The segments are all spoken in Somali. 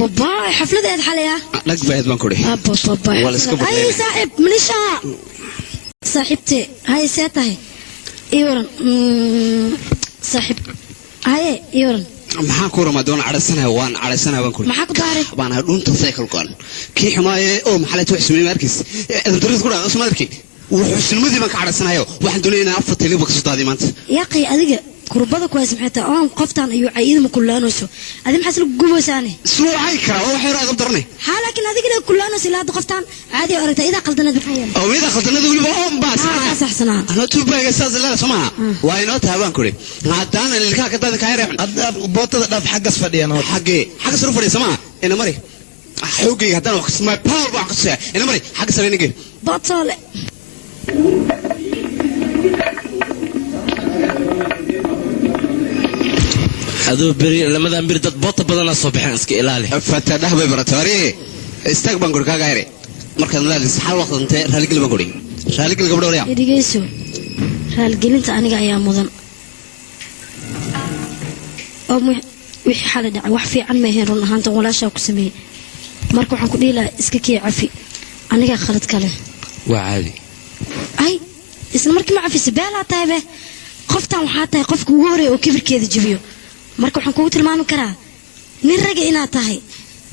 بابا حفلة ايد حاليا لك بعد ما كوري بابا هاي صاحب منشا صاحبتي هاي سياتها ايورن صاحب هاي ايورن maxaa ku ramadoon cadhasanahay waan cadhasanahay waan ku maxaa ku daaray baan ahay dhunta cycle-kan kii xumaaye oo maxalet wax sameeyay markiis dardarad ku dhaca Soomaaliyeed wuxuu silmadii baan ka cadhasanayo waxaan doonayaa afar taliba ka soo daadi maanta yaqay adiga kurbada ku ismaxta oo qoftan ayuu caayid ma kullaanayso adi maxaa isla gubaysaane soo ay kara oo waxay raad darnay laakiin adiga kullaanayso ilaa qoftan caadi aragtay ida qaldanad maxay oo ida qaldanad waliba oo baas saxsanaa ana tuubaaga saas la Soomaa waa inoo taabaan kuri hadaan ilka ka dad ka yareexan adab bootada dhaf xagas fadhiyana xagas ru fadhiya Soomaa ina mari xoogay hadaan wax ma power wax ka soo ina mari xagas sareynige bootole هذا بري لما ذا بري تبطل بدنا صباحين اسك إلالي فتح ببرتاري استقبل كل كاغيري مركز لا لسحال وقت انت رالك اللي بقولي رالك اللي قبل وريا يديسو رالك انت انيغا يا مدن او wixii xal dhacay wax fiican ma ahayn run ahaanta walaasha ku sameeyay marka waxaan ku dhiilaa iska kii cafi aniga khalad kale waa caadi ay isla markii ma cafis beela taaybe qoftan waxa tahay qofka ugu horeeyay oo kibirkeeda jabiyo marka waxaan kugu tilmaami karaa nin raga inaad tahay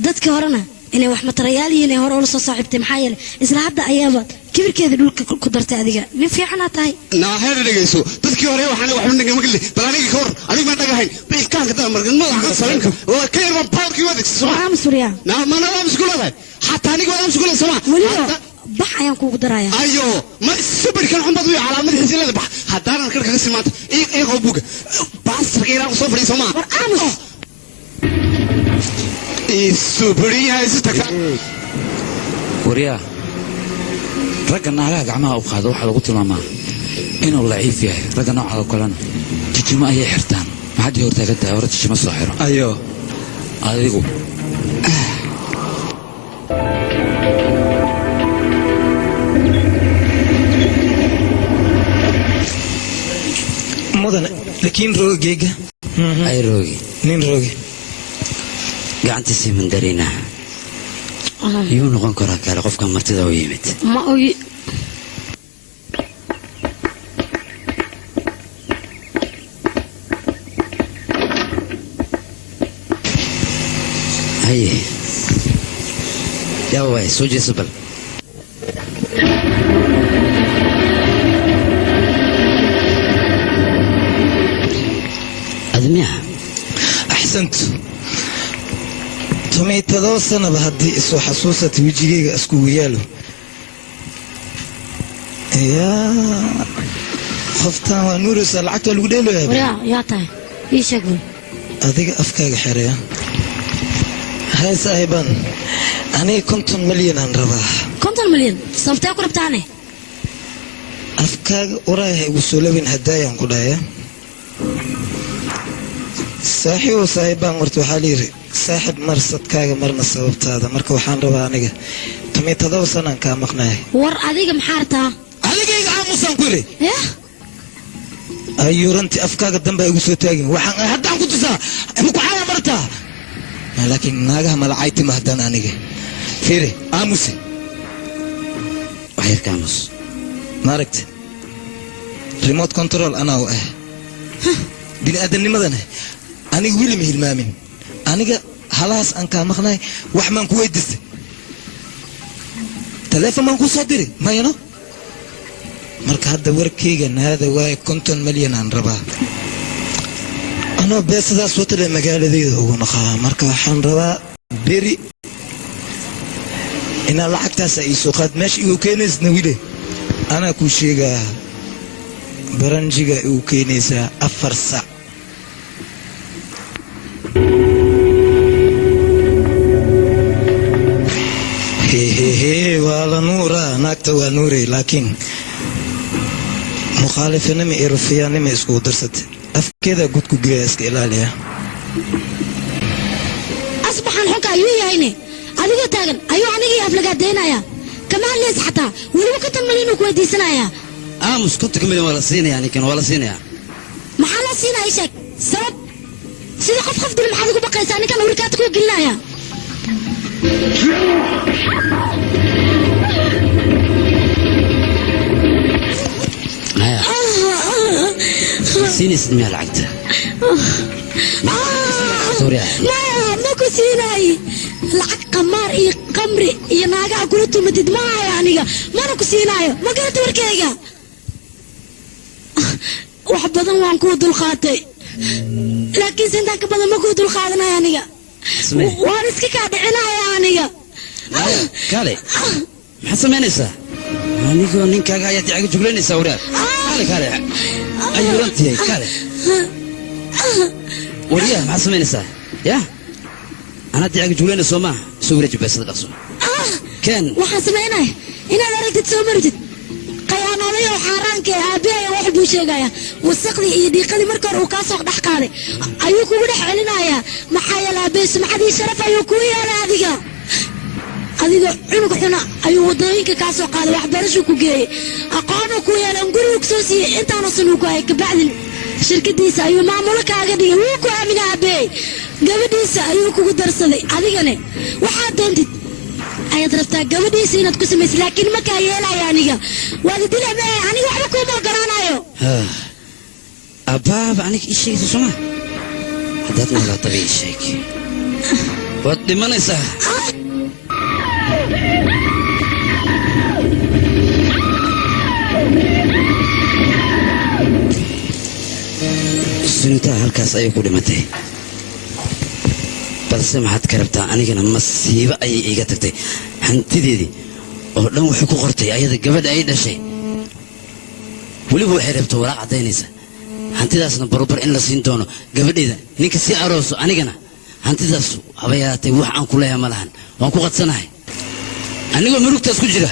dadka horena inay wax matarayaal yihiin hore oo soo saaxiibtay maxaa yeelay isla hadda ayaaba kibirkeeda dhulka ku dartay adiga nin fiican aad tahay naaheer dhageyso dadkii hore waxaan wax naga magalay bal aniga ka hor aniga ma dhagahayn bilkaan ka taa markan ma ka salanka oo ka yar baalkii wadag Soomaa Suuriya ma nala muskulada hatta aniga wada muskulada Soomaa bax ayaan kugu darayaa ayo ma sabirkan xumad way calaamad xisilada bax hadaan ka kaga simaanta ee qobuga baas rageera soo fadhiyo Soomaa war aamus isubiriya isutaka wariya ragga naagaha gacmaha u qaado waxa lagu tilmaamaa inuu laciif yahay ragga nooca kalena jijimo ayay xirtaan maxaad hortaaga tahay hore jijimo soo xiro ayo adigu mudan laakiin roogeyga ay roogi nin roogi gacantiisa mandarina yuu noqon karaa kale qofka martida u yimid ma ogi haye yaa way soo jeeso bal admiya axsant tomaytadoo sanaba haddii isoo xasuusata wejigayga iskugu yaalo yaa qoftaan waa nuuraysaa lacagta waa lagu dheeloyaa yaa tahay ii sheeg adiga afkaaga xereya hay saaxiibaan aniga 50 milyan aan rabaa 50 milyan sabtee ku rabtaane afkaaga uraaha igu soo labin hadaayaan ku dhahaya saaxiibaan warta waxaa layiri saaxib marsadkaaga marna sababtaada marka waxaan rabaa aniga tomaytadoo sanaan kaa maqnahay war adiga maxaa rabtaa adigayga aamusaan ku yiri ayuuranti afkaaga dambe igu soo taagin waxaan haddaan ku tusaa ku xaala martaa laakiin naagaha malacayti ma haddaan aniga fiiri aamuse waxyar kaamus maaragta remote control anaa u ah bini'aadamnimadana aniga weli ma hilmaamin aniga halaas aan kaa maqnahay wax maan ku weydiistay taleefon maan ku soo diri mayano marka hadda warkayga naada waa 50 milyan aan rabaa anoo beesadaas watale magaaladayda ugu naqaa marka waxaan rabaa beri inaa lacagtaas ay soo qaad meesha igu keenaysna wile anaa kuu sheegaa baranjiga igu keenaysaa 4 sac waa la nuuraa naagta waa nuuray laakiin mukhaalifinima iyo rufiyaanima iskugu darsatay afkeeda gudku geeya iska ilaaliya asbaxan xunka ayuu yahayne adiga taagan ayuu anigii aflagaadeynaya kama hadlaysa xataa weliba ka tanmal inuu ku weydiisanaya aamus kunta kamid waa la siinaya ninkan waa la siinaya maxaa la siinaya sheeg sabab sida qof dil maxaad ugu baqaysaa ninkan urikaad ku gelinaya maya siinaysid miyaa lacagta ma ku siinay lacag qamaar iyo qamri iyo naagaha kula tumatid maayo aniga mana ku siinaayo ma garata warkayga wax badan waan kuu dulqaatay laakiin sintaan ka badan ma kuu dulqaadanayo aniga waan iska kaa dhicinaya aniga kaale maxaad samaynaysaa anigoo ninkaaga ayaad dicaga juglaynaysaa waraar kaale ayuurantihay kaale waryaha maxaad samaynaysaa ya anaa dicaga juglaynay soo maaha soo wareeji beesada dhaqso keen waxaan samaynaya inaad aragtid soo martid qayaanoolayo xaaraanka ee aabbihay wax buu sheegaya wasaqdii iyo dhiiqadii marka hore uu kaa soo dhex qaaday ayuu kugu dhex celinayaa maxaa yeele aabbahay sumcadii sharaf ayuu kuu yeelay adiga cunug xuna ayuu wadooyinka kaa soo qaaday waxbarashuu ku geeyey aqoonuu ku yeelan gurigu kusoo siiyey intaana sanuu ku hay kabacdin shirkadiisa ayuu maamulo kaaga dhigay wuu ku aaminay aabbahay gabadhiisa ayuu kugu darsaday adigane waxaad doontid ayaad rabtaa gabadhiisa inaad ku samaysid laakiin ma kaa yeelaya aniga waad idilame aniga waxba kuuma ogolaanayo abbaaba aniga ii sheegaysa sooma haddaad noolaataba ii sheeg waad dhimanaysaa sunintaa halkaas ayay ku dhimatay balse maxaad ka rabtaa anigana masiibo ayay iiga tagtay hantideedii oo dhan waxay ku qortay ayada gabadha ay dhashay weliba waxay rabto walaaq caddaynaysa hantidaasna barobar in la siin doono gabadheeda ninka sii arooso anigana hantidaas haba yaraatay wax aan ku leeyahay ma lahan waan ku qadsanahay anigoo murugtaas ku jira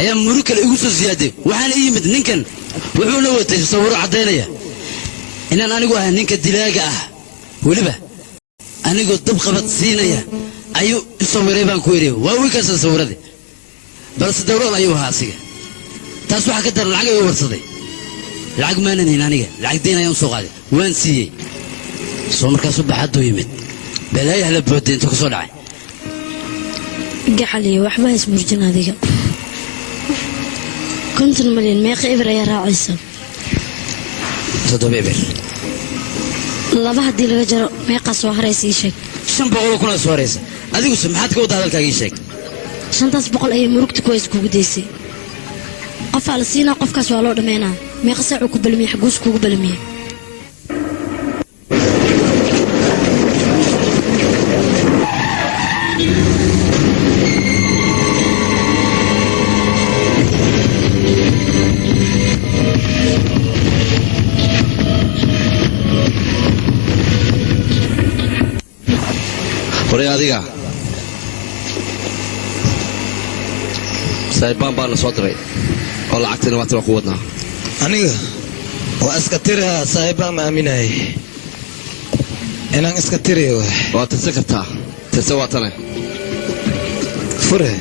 ayaa murug kale igu soo siyaaday waxaana ii yimid ninkan wuxuuna watay sawiro caddaynaya inaan anigu ahay ninka dilaaga ah weliba anigoo dabqabad siinaya ayuu isawiray baan ku yidhi waa wiilkaasa sawiradii balse dawrool ayuu ahaa asiga taas waxaa ka daran lacag ayuu warsaday lacag maanan hayn aniga lacag dayn ayaan soo qaaday waan siiyey soo markaasuu baxadduu yimid balaayaha la booday intuu ka soo dhacay gacaliyo waxba ismurjin adiga 50 milyan meeqa eber ayaa raacaysa 7 eber laba haddii laga jaro meeqaa soo haraysa ii sheeg 500 kuna soo haraysa adiguse maxaad ka waddaa hadalkaaga ii sheeg 500 ayay murugta kuways kugu daysay qofaa la siinaa qofkaas waa loo dhammaynaa meeqa saacuu ku balmiye xaguus kugu balmiye horay adiga saahibbaan baana soo diray oo lacagtayna waatan waa ku wadnaa aniga waa iska tiraha saahibbaan ma aaminayay inaan iska tirayo waa tirsan kartaa tirse waa tane fure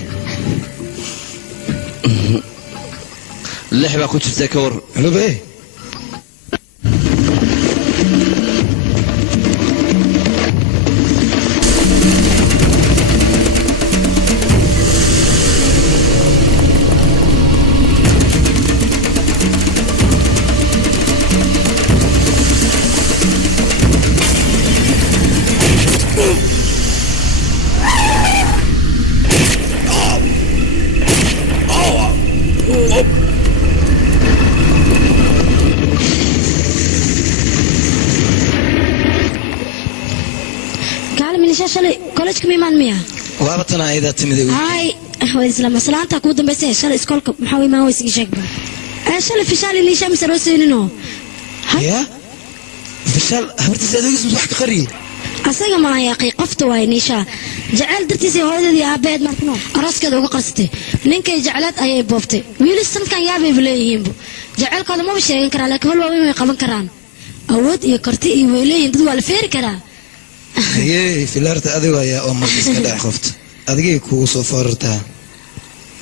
6 baa ku jirtay ka war lube كولجك ميمان ميا وابتنا إذا تمدي هاي وإسلام مثلا أنت كود بس شال إسكولك محاوي ما هو يسقي شيء شال في شال اللي شمس روسينو يا في شال هرت زادو اسمه واحد قري أصلا ما يا أخي قفت وينيشا جعل درتي سي هذا يا أبيد مركنو أراس كذا وقصتي نينك جعلت أي بوفتي ويل السن كان يابي بلايين جعل كذا ما بشيء ينكر لك هو ما يقبل كران أود يكرتي ويلين تدو على فير كرا هي في الأرض أذوا يا أم كذا خفت أدقي كوسو فرتا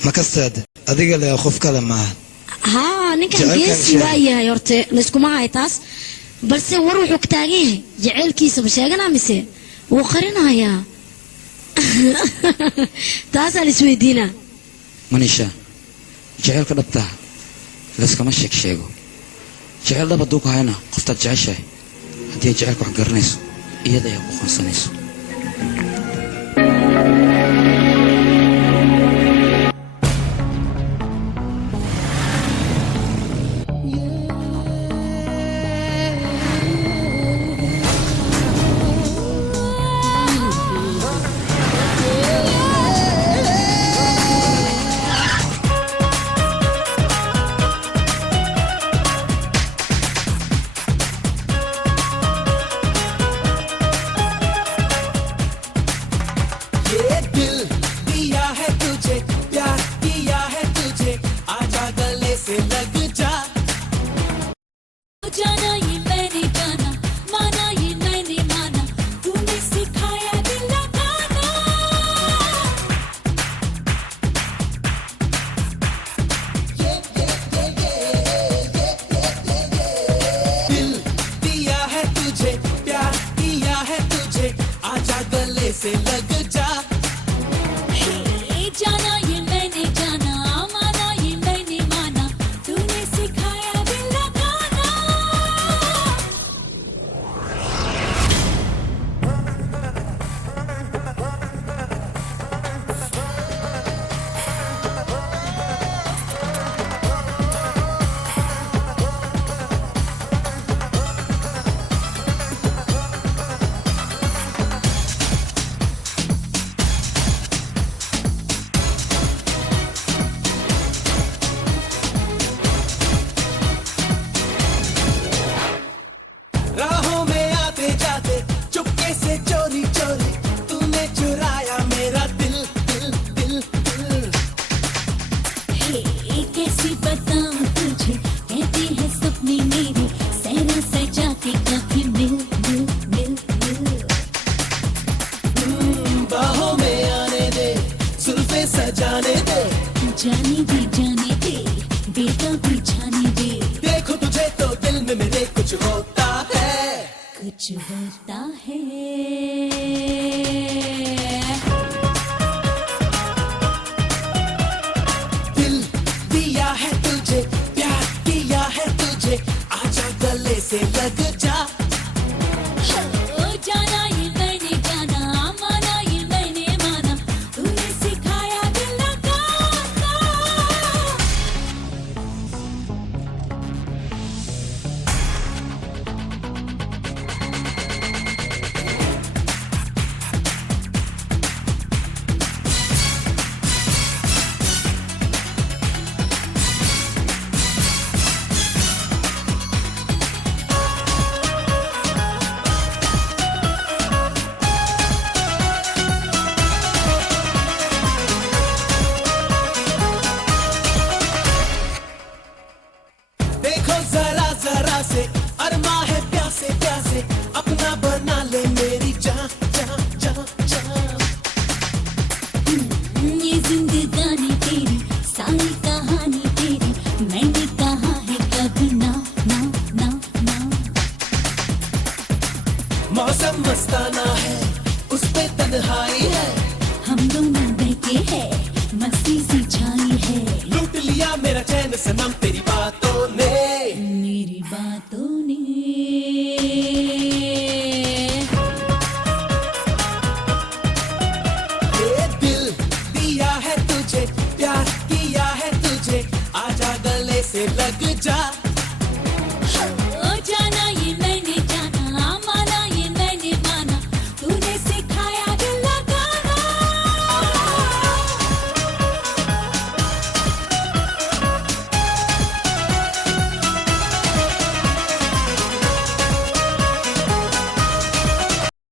ما كستاد أدقي لا خوف كلامه ها نكان جيس وايا يورتي لسكو ما هايتاس بس وروحو كتاغيه جعل كيسو بشيغنا ميسي وقرنا يا taasaa la isweydiinaa. manisha jaceylka dhabtaa layskama sheego jeceyl dhab hadduu ku hayana qoftaad jeceshahay haddii ay jaceylka wax garanayso iyada ay ku qoonsanayso. मौसम मस्ताना है उस पे तन्हाई है हम दोनों बैठे हैं मस्ती सी छाई है लूट लिया मेरा चैन सनम तेरी बातों ने मेरी बातों ने ये दिल दिया है तुझे प्यार किया है तुझे आजा गले से लग जा